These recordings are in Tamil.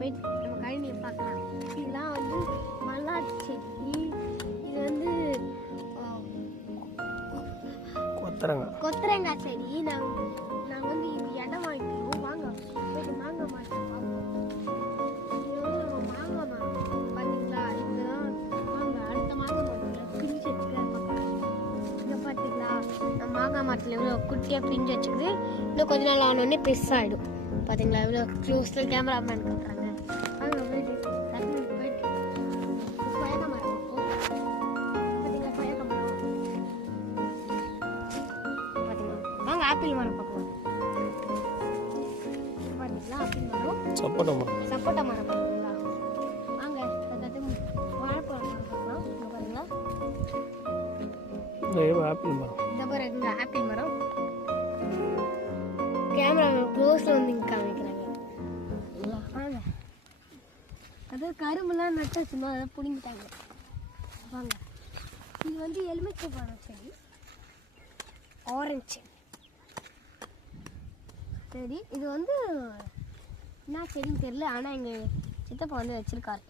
போயிட்டு நம்ம கழனியை பார்க்கலாம். இதெல்லாம் வந்து மல்லாட்டு செடி, இது வந்து கொத்தரங்காய் செடி. நாங்கள் வந்து இது இடம் வாங்கிக்கிறோம். வாங்க போயிட்டு மாங்காய் மரத்தை பார்ப்போம். இது வந்து நம்ம மாங்காய் மரம் பார்த்தீங்களா? இதுதான் வாங்க அடுத்த மாங்காய் மரம் பிரிஞ்சு வச்சுக்கலாம். இங்கே பார்த்தீங்களா நம்ம மாங்காய் மரத்தில் எவ்வளோ குட்டியாக பிரிஞ்சு வச்சுக்குது. இன்னும் கொஞ்ச நாள் ஆனோடனே பெருசாகிடும். பார்த்தீங்களா எவ்வளோ க்ளோஸில் கேமராமேன் கட்டுறாங்க. வாங்க போயிட்டு போயிட்டு கொய்யாக்கா மரம் பார்த்தீங்களா? கொய்யாக்கா மரம் பார்த்தீங்களா? வாங்க ஆப்பிள் மரம் பார்க்கலாம். பார்த்தீங்களா ஆப்பிள் மரம், சப்போட்டா மரம் பார்த்தீங்களா? வாங்க அதாவது வாழைப்பழம் மரம் பார்க்கலாம். இங்கே பார்த்தீங்களா ஆப்பிள் மரம், இந்த பாருங்க ஆப்பிள் மரம். கேமரா க்ளோஸ்ல வந்து இங்க காமிக்கிறாங்க. வாங்க அது கரும்புலாம் நட்டு சும்மா அதை பிடிங்கிட்டாங்க. வாங்க இது வந்து எலுமிச்சை பழம் செடி, ஆரஞ்சு செடி. இது வந்து என்ன செடின்னு தெரியல, ஆனால் எங்கள் சித்தப்பா வந்து வச்சிருக்காரு.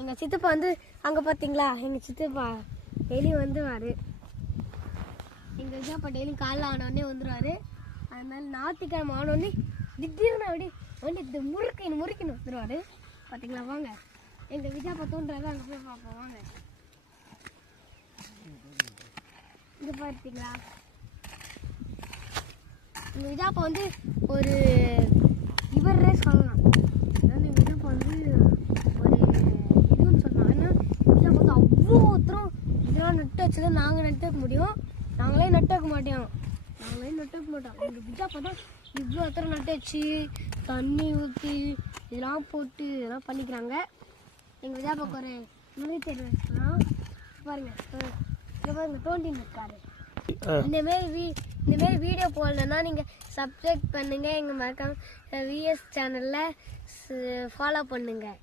எங்கள் சித்தப்பா வந்து அங்கே பார்த்தீங்களா, எங்கள் சித்தப்பா டெய்லி வந்துடுவார். எங்கள் சித்தப்பா டெய்லி காலைல ஆனோடனே வந்துடுவார். அதனால ஞாயிற்றுக்கிழமை ஆனோடனே திடீர்னு அப்படி வந்து இந்த முறுக்கின்னு வந்துடுவார். பார்த்தீங்களா? வாங்க எங்கள் விஜாப்பா தோன்றாரு, அங்கே போய் பார்ப்போம். வாங்க இங்கே பார்த்தீங்களா எங்கள் விஜாப்பா வந்து ஒரு இவரே சொல்லலாம். அதாவது எங்கள் விஜாப்பா வந்து ஒரு இதுன்னு சொல்லலாம். ஏன்னா விஜாப்பா வந்து அவ்வளோ தூரம் இதெல்லாம் நட்டு வச்சதை நாங்கள் நட்டு வைக்க முடியும். நாங்களே நட்டு வைக்க மாட்டோம். எங்கள் விஜாப்பா தான் இவ்வளோ தூரம் நட்டு வச்சு தண்ணி ஊற்றி இதெல்லாம் போட்டு இதெல்லாம் பண்ணிக்கிறாங்க. எங்கள் விஜாப்பாக்கு ஒரு மிலிட்டரி வச்சுக்கலாம். பாருங்க இங்கே பாருங்க தோண்டின்னு இருக்காரு. இந்தமாரி வீடியோ போடலன்னா நீங்கள் சப்ஸ்கிரைப் பண்ணுங்கள். எங்கள் மறக்காம விஎஸ் சேனலில் ஃபாலோ பண்ணுங்கள்.